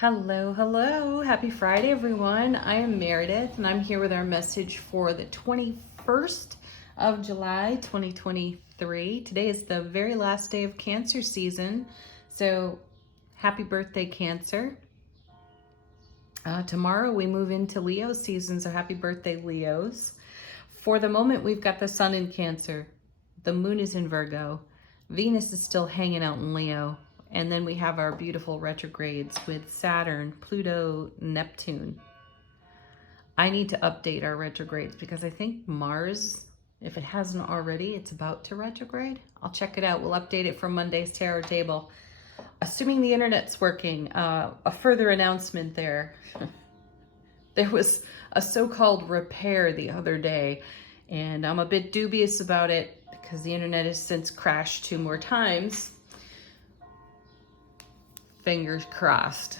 Hello, hello. Happy Friday, everyone. I am Meredith, and I'm here with our message for the 21st of July, 2023. Today is the very last day of Cancer season, so happy birthday, Cancer. Tomorrow we move into Leo season, so happy birthday, Leos. For the moment, we've got the sun in Cancer. The moon is in Virgo. Venus is still hanging out in Leo. And then we have our beautiful retrogrades with Saturn, Pluto, Neptune. I need to update our retrogrades because I think Mars, if it hasn't already, it's about to retrograde. I'll check it out. We'll update it from Monday's Tarot Table. Assuming the internet's working, a further announcement there. There was a so-called repair the other day, and I'm a bit dubious about it because the internet has since crashed 2 more times. Fingers crossed.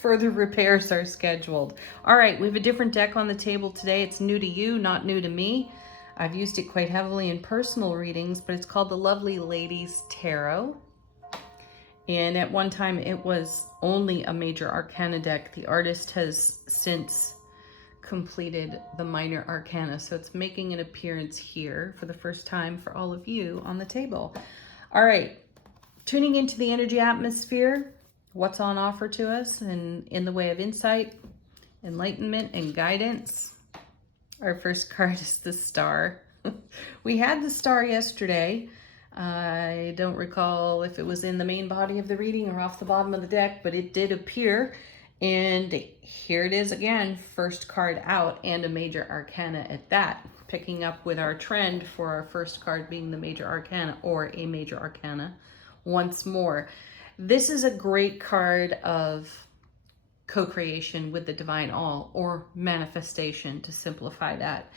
Further repairs are scheduled. All right, we have a different deck on the table today. It's new to you, not new to me. I've used it quite heavily in personal readings, but it's called the Lovely Ladies Tarot. And at one time, it was only a major arcana deck. The artist has since completed the minor arcana, so it's making an appearance here for the first time for all of you on the table. All right. Tuning into the energy atmosphere, what's on offer to us and in the way of insight, enlightenment, and guidance. Our first card is the Star. We had the Star yesterday. I don't recall if it was in the main body of the reading or off the bottom of the deck, but it did appear. And here it is again, first card out and a major arcana at that. Picking up with our trend for our first card being the major arcana or a major arcana. Once more, this is a great card of co-creation with the divine all, or manifestation to simplify that.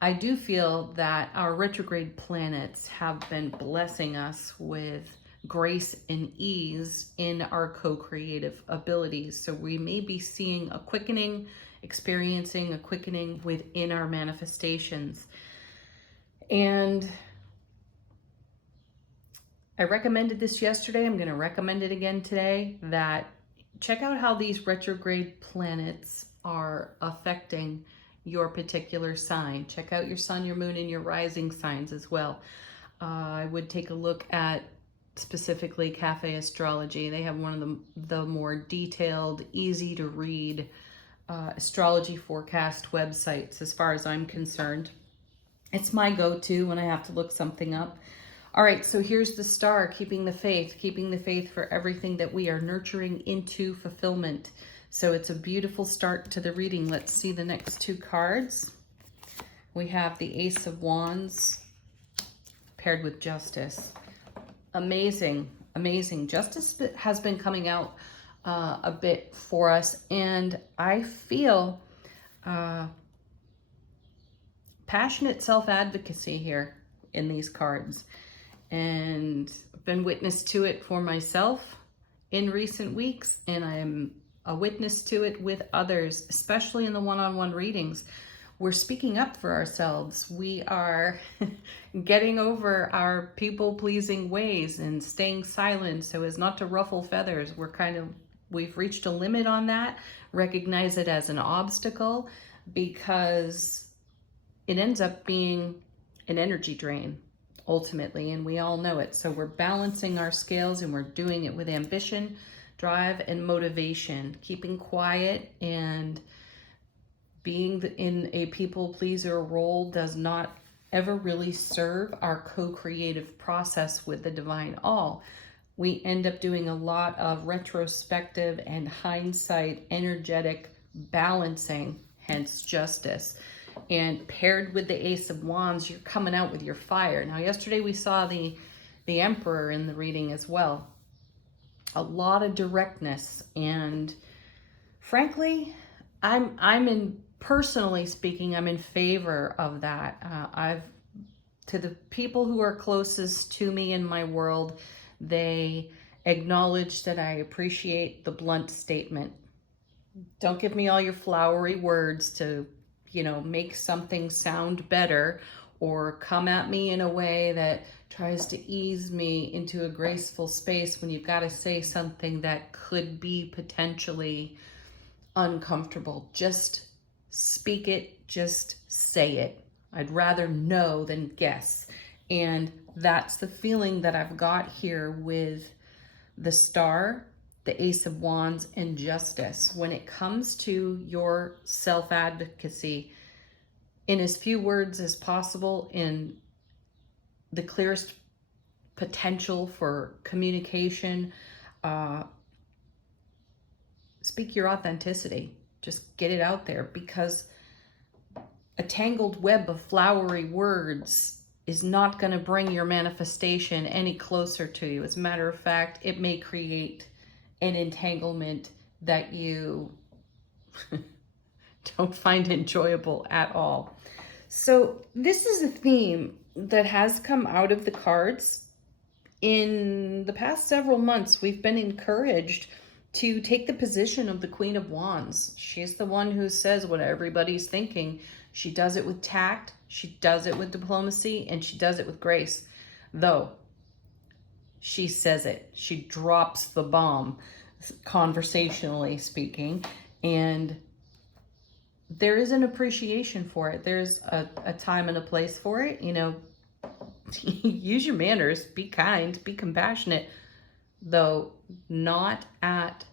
I do feel that our retrograde planets have been blessing us with grace and ease in our co-creative abilities. So we may be seeing a quickening, experiencing a quickening within our manifestations. And I recommended this yesterday. I'm going to recommend it again today, that check out how these retrograde planets are affecting your particular sign. Check out your sun, your moon, and your rising signs as well. I would take a look at specifically Cafe Astrology. They have one of the more detailed, easy to read astrology forecast websites as far as I'm concerned. It's my go-to when I have to look something up. All right, so here's the Star, keeping the faith for everything that we are nurturing into fulfillment. So it's a beautiful start to the reading. Let's see the next 2 cards. We have the Ace of Wands paired with Justice. Amazing, amazing. Justice has been coming out a bit for us, and I feel passionate self-advocacy here in these cards. And I've been witness to it for myself in recent weeks, and I'm a witness to it with others, especially in the one-on-one readings. We're speaking up for ourselves. We are getting over our people-pleasing ways and staying silent so as not to ruffle feathers. We've reached a limit on that. Recognize it as an obstacle because it ends up being an energy drain ultimately, and we all know it. So we're balancing our scales, and we're doing it with ambition, drive, and motivation. Keeping quiet and being in a people pleaser role does not ever really serve our co-creative process with the divine all. We end up doing a lot of retrospective and hindsight energetic balancing, hence justice. And paired with the Ace of Wands, you're coming out with your fire. Now, yesterday we saw the Emperor in the reading as well. A lot of directness, and frankly, personally speaking, I'm in favor of that. To the people who are closest to me in my world, they acknowledge that I appreciate the blunt statement. Don't give me all your flowery words to make something sound better or come at me in a way that tries to ease me into a graceful space when you've got to say something that could be potentially uncomfortable. Just speak it, just say it. I'd rather know than guess. And that's the feeling that I've got here with the Star, the Ace of Wands, and Justice. When it comes to your self-advocacy, in as few words as possible, in the clearest potential for communication, speak your authenticity. Just get it out there, because a tangled web of flowery words is not going to bring your manifestation any closer to you. As a matter of fact, it may create an entanglement that you don't find enjoyable at all. So this is a theme that has come out of the cards. In the past several months, we've been encouraged to take the position of the Queen of Wands. She's the one who says what everybody's thinking. She does it with tact, she does it with diplomacy, and she does it with grace. Though, she says it. She drops the bomb, conversationally speaking, and there is an appreciation for it. There's a time and a place for it. You know, use your manners, be kind, be compassionate, though not at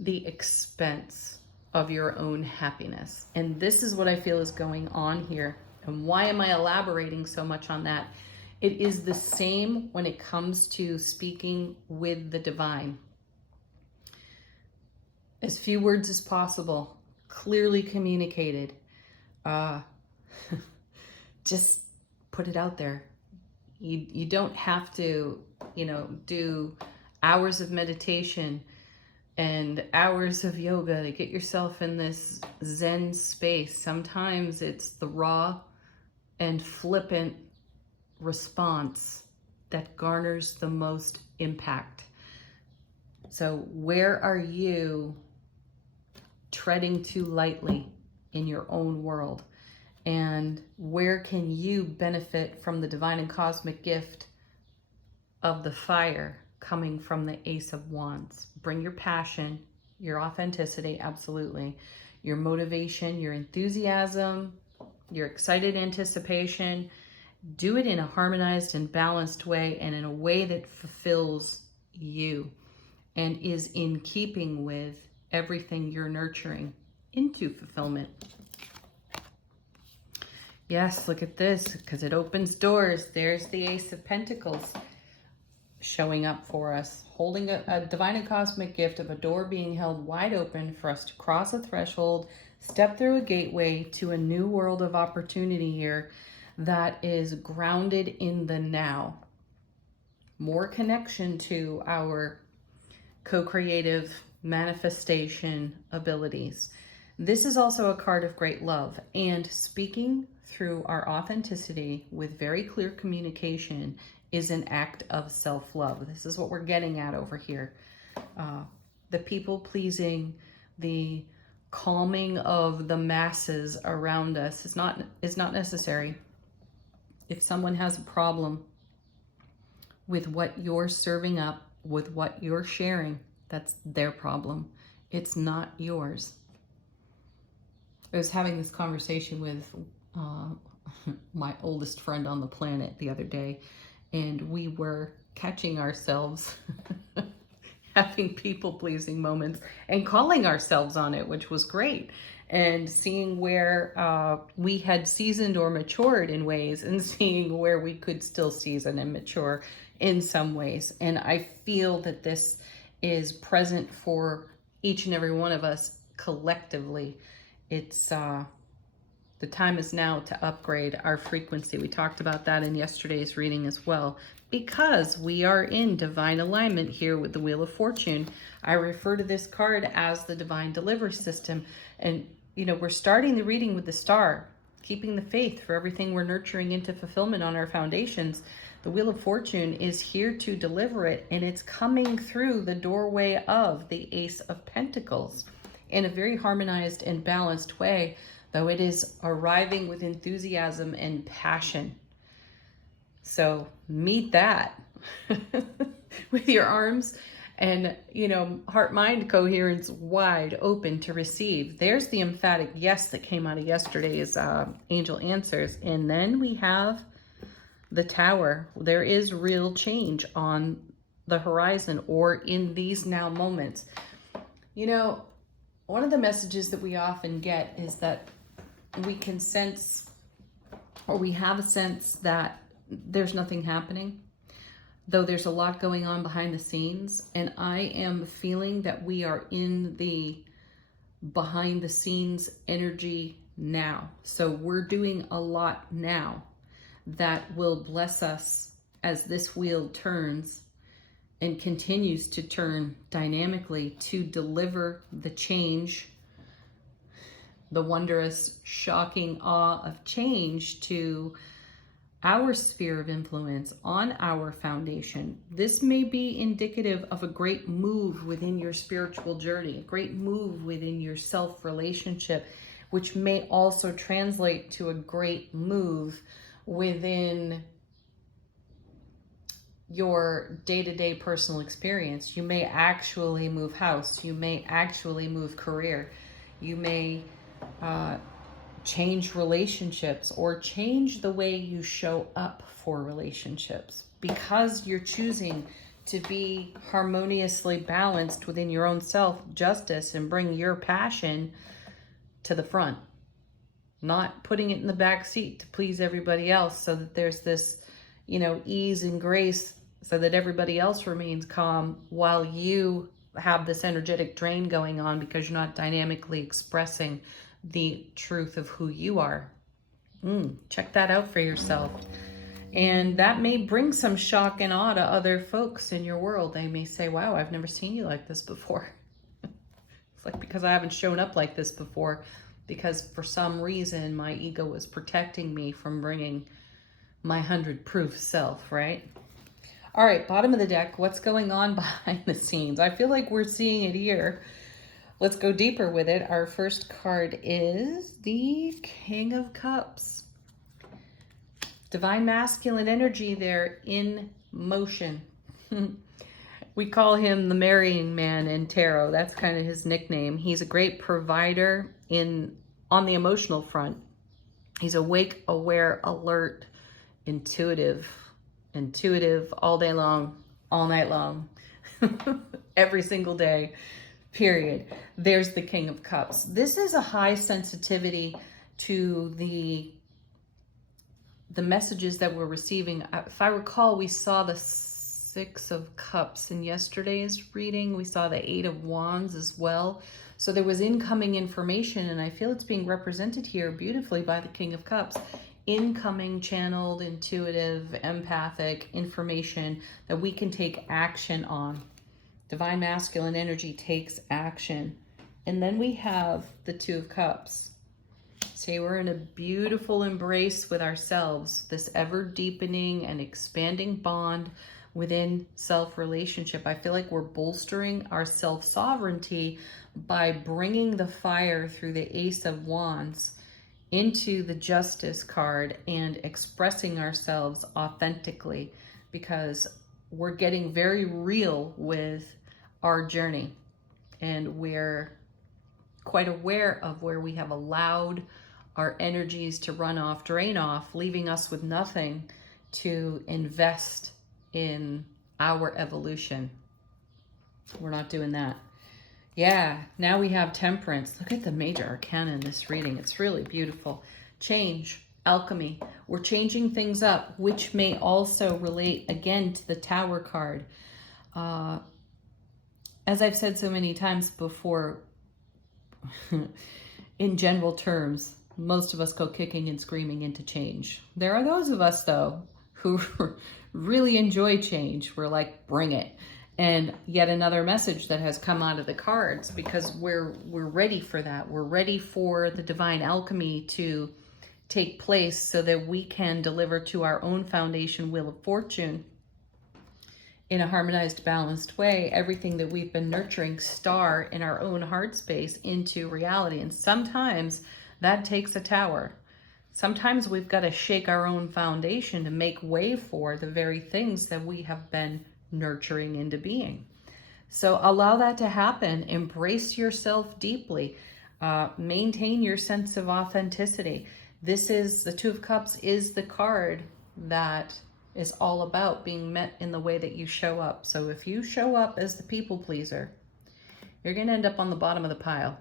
the expense of your own happiness. And this is what I feel is going on here. And why am I elaborating so much on that? It is the same when it comes to speaking with the divine. As few words as possible, clearly communicated. Just put it out there. You don't have to, do hours of meditation and hours of yoga to get yourself in this Zen space. Sometimes it's the raw and flippant response that garners the most impact. So where are you treading too lightly in your own world? And where can you benefit from the divine and cosmic gift of the fire coming from the Ace of Wands? Bring your passion, your authenticity, absolutely. Your motivation, your enthusiasm, your excited anticipation. Do it in a harmonized and balanced way, and in a way that fulfills you and is in keeping with everything you're nurturing into fulfillment. Yes, look at this, because it opens doors. There's the Ace of Pentacles showing up for us, holding a divine and cosmic gift of a door being held wide open for us to cross a threshold, step through a gateway to a new world of opportunity here that is grounded in the now. More connection to our co-creative manifestation abilities. This is also a card of great love, and speaking through our authenticity with very clear communication is an act of self-love. This is what we're getting at over here. The people-pleasing, the calming of the masses around us is not necessary. If someone has a problem with what you're serving up, with what you're sharing, that's their problem. It's not yours. I was having this conversation with my oldest friend on the planet the other day, and we were catching ourselves having people-pleasing moments and calling ourselves on it, which was great, and seeing where we had seasoned or matured in ways, and seeing where we could still season and mature in some ways. And I feel that this is present for each and every one of us collectively. It's the time is now to upgrade our frequency. We talked about that in yesterday's reading as well, because we are in divine alignment here with the Wheel of Fortune. I refer to this card as the divine delivery system. And, we're starting the reading with the Star, keeping the faith for everything we're nurturing into fulfillment on our foundations. The Wheel of Fortune is here to deliver it, and it's coming through the doorway of the Ace of Pentacles in a very harmonized and balanced way. though it is arriving with enthusiasm and passion. So meet that with your arms and, heart-mind coherence wide open to receive. There's the emphatic yes that came out of yesterday's angel answers. And then we have the Tower. There is real change on the horizon or in these now moments. One of the messages that we often get is that we can sense, or we have a sense that there's nothing happening, though there's a lot going on behind the scenes. And I am feeling that we are in the behind the scenes energy now. So we're doing a lot now that will bless us as this wheel turns and continues to turn dynamically to deliver the change, the wondrous, shocking awe of change to our sphere of influence on our foundation. This may be indicative of a great move within your spiritual journey, a great move within your self-relationship, which may also translate to a great move within your day-to-day personal experience. You may actually move house. You may actually move career. You may change relationships or change the way you show up for relationships because you're choosing to be harmoniously balanced within your own self-justice and bring your passion to the front, not putting it in the back seat to please everybody else so that there's this, ease and grace so that everybody else remains calm while you have this energetic drain going on because you're not dynamically expressing the truth of who you are. Check that out for yourself. And that may bring some shock and awe to other folks in your world. They may say, wow, I've never seen you like this before. It's like, because I haven't shown up like this before, because for some reason my ego was protecting me from bringing my 100 proof self, right? All right, bottom of the deck, what's going on behind the scenes? I feel like we're seeing it here. Let's go deeper with it. Our first card is the King of Cups. Divine masculine energy there in motion. We call him the marrying man in tarot. That's kind of his nickname. He's a great provider on the emotional front. He's awake, aware, alert, intuitive all day long, all night long, every single day. Period. There's the King of Cups. This is a high sensitivity to the messages that we're receiving. If I recall, we saw the Six of Cups in yesterday's reading. We saw the Eight of Wands as well. So there was incoming information, and I feel it's being represented here beautifully by the King of Cups. Incoming, channeled, intuitive, empathic information that we can take action on. Divine masculine energy takes action. And then we have the Two of Cups. See, we're in a beautiful embrace with ourselves, this ever deepening and expanding bond within self-relationship. I feel like we're bolstering our self-sovereignty by bringing the fire through the Ace of Wands into the Justice card and expressing ourselves authentically, because we're getting very real with our journey, and we're quite aware of where we have allowed our energies to run off, drain off, leaving us with nothing to invest in our evolution. We're not doing that. Yeah, now we have Temperance. Look at the major arcana in this reading. It's really beautiful. Change, alchemy. We're changing things up, which may also relate again to the Tower card. As I've said so many times before, in general terms, most of us go kicking and screaming into change. There are those of us, though, who really enjoy change. We're like, bring it. And yet another message that has come out of the cards, because we're ready for that. We're ready for the divine alchemy to take place so that we can deliver to our own foundation wheel of fortune in a harmonized, balanced way, everything that we've been nurturing star in our own heart space into reality. And sometimes That takes a tower. Sometimes we've got to shake our own foundation to make way for the very things that we have been nurturing into being. So allow that to happen. Embrace yourself deeply. Maintain your sense of authenticity. This is, the Two of Cups is the card that is all about being met in the way that you show up. So if you show up as the people pleaser, you're going to end up on the bottom of the pile.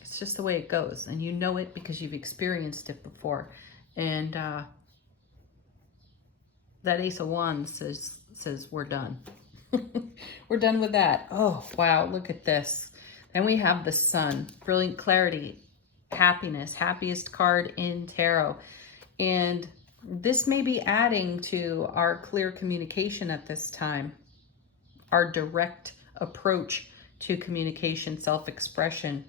It's just the way it goes. And you know it because you've experienced it before. And that Ace of Wands says we're done. We're done with that. Oh, wow, look at this. Then we have the Sun, brilliant clarity, happiness, happiest card in tarot. And this may be adding to our clear communication at this time, our direct approach to communication, self-expression,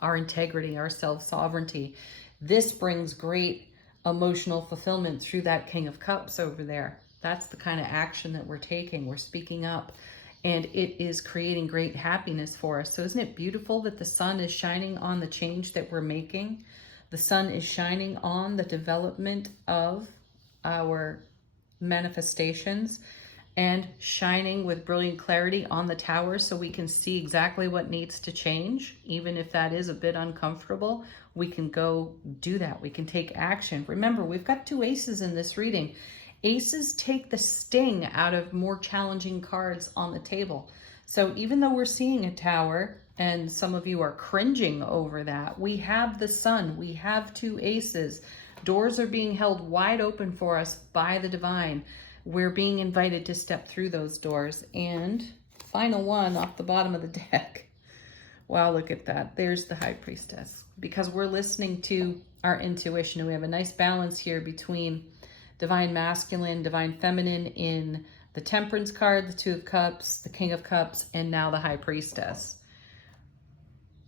our integrity, our self-sovereignty. This brings great emotional fulfillment through that King of Cups over there. That's the kind of action that we're taking. We're speaking up, and it is creating great happiness for us. So isn't it beautiful that the sun is shining on the change that we're making? The sun is shining on the development of our manifestations and shining with brilliant clarity on the tower so we can see exactly what needs to change. Even if that is a bit uncomfortable, we can go do that. We can take action. Remember, we've got two aces in this reading. Aces take the sting out of more challenging cards on the table. So even though we're seeing a tower, and some of you are cringing over that, we have the sun, we have two aces. Doors are being held wide open for us by the divine. We're being invited to step through those doors. And final one off the bottom of the deck. Wow, look at that. There's the High Priestess. Because we're listening to our intuition, and we have a nice balance here between divine masculine, divine feminine in the Temperance card, the Two of Cups, the King of Cups, and now the High Priestess.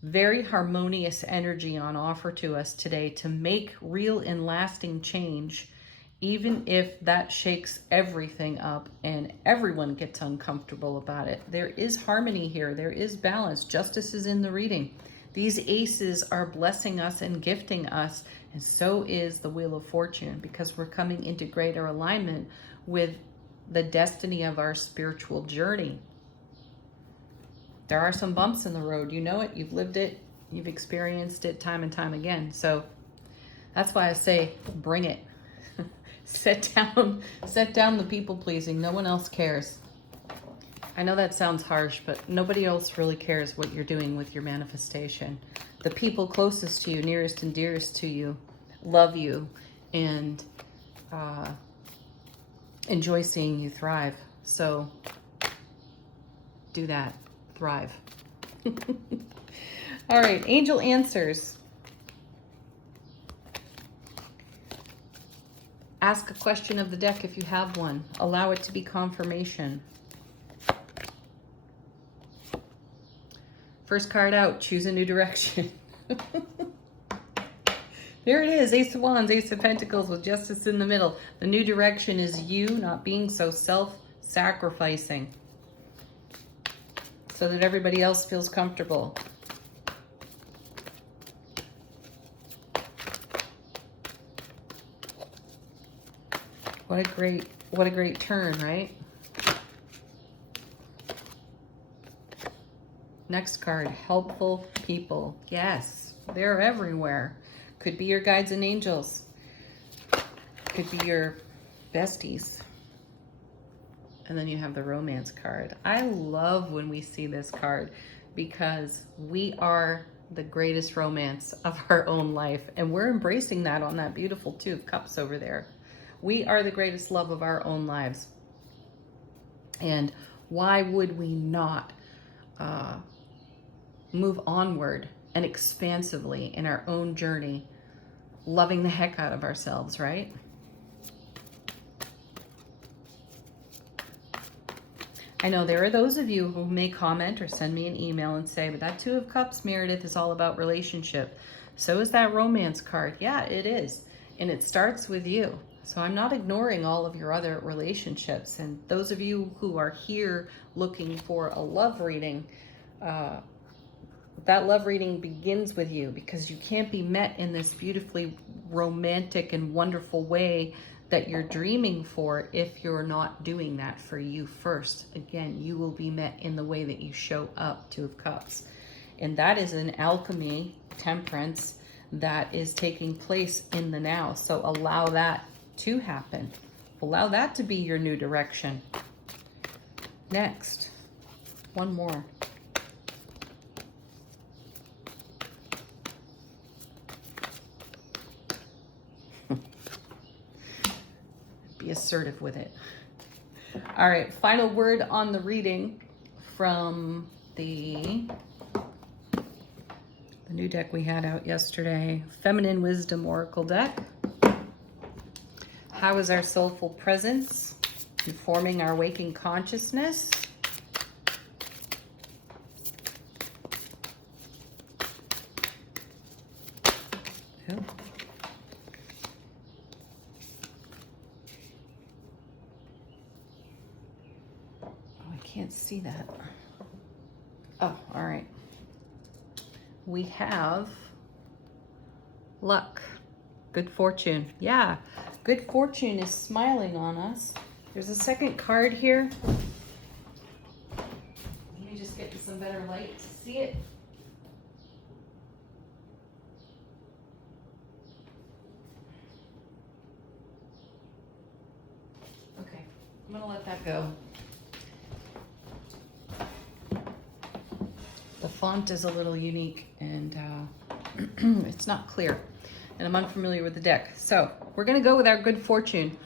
Very harmonious energy on offer to us today to make real and lasting change, even if that shakes everything up and everyone gets uncomfortable about it. There is harmony here. There is balance. Justice is in the reading. These aces are blessing us and gifting us, and so is the Wheel of Fortune, because we're coming into greater alignment with the destiny of our spiritual journey. There are some bumps in the road. You know it. You've lived it. You've experienced it time and time again. So that's why I say bring it. Set down the people pleasing. No one else cares. I know that sounds harsh, but nobody else really cares what you're doing with your manifestation. The people closest to you, nearest and dearest to you, love you and enjoy seeing you thrive. So do that. Thrive. All right, angel answers. Ask a question of the deck if you have one. Allow it to be confirmation. First card out, choose a new direction. There it is, Ace of Wands, Ace of Pentacles with Justice in the middle. The new direction is you not being so self-sacrificing so that everybody else feels comfortable. What a great turn, right? Next card, helpful people. Yes, they're everywhere. Could be your guides and angels. Could be your besties. And then you have the romance card. I love when we see this card because we are the greatest romance of our own life. And we're embracing that on that beautiful Two of Cups over there. We are the greatest love of our own lives. And why would we not move onward and expansively in our own journey, loving the heck out of ourselves, right? I know there are those of you who may comment or send me an email and say, but that Two of Cups, Meredith, is all about relationship. So is that romance card. Yeah, it is. And it starts with you. So I'm not ignoring all of your other relationships. And those of you who are here looking for a love reading, That love reading begins with you, because you can't be met in this beautifully romantic and wonderful way that you're dreaming for if you're not doing that for you first. Again, you will be met in the way that you show up. Two of Cups. And that is an alchemy, temperance, that is taking place in the now. So allow that to happen. Allow that to be your new direction. Next, one more. Be assertive with it. All right, final word on the reading from the new deck we had out yesterday, Feminine Wisdom Oracle deck. How is our soulful presence informing our waking consciousness? Oh. I can't see that. Oh, all right. We have luck, good fortune. Yeah, good fortune is smiling on us. There's a second card here. Let me just get some better light to see it. Okay, I'm gonna let that go. The font is a little unique and it's not clear, and I'm unfamiliar with the deck. So we're gonna go with our good fortune.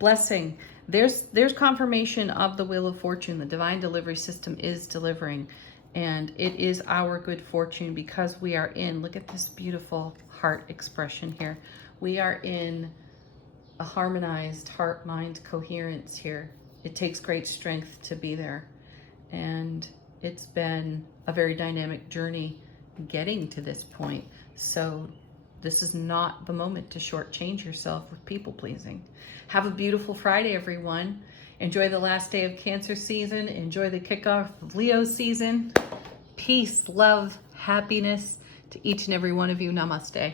Blessing. There's confirmation of the Wheel of Fortune. The divine delivery system is delivering, and it is our good fortune because we are in, look at this beautiful heart expression here. We are in a harmonized heart-mind coherence here. It takes great strength to be there. And it's been a very dynamic journey getting to this point. So this is not the moment to shortchange yourself with people pleasing. Have a beautiful Friday, everyone. Enjoy the last day of Cancer season. Enjoy the kickoff of Leo season. Peace, love, happiness to each and every one of you. Namaste.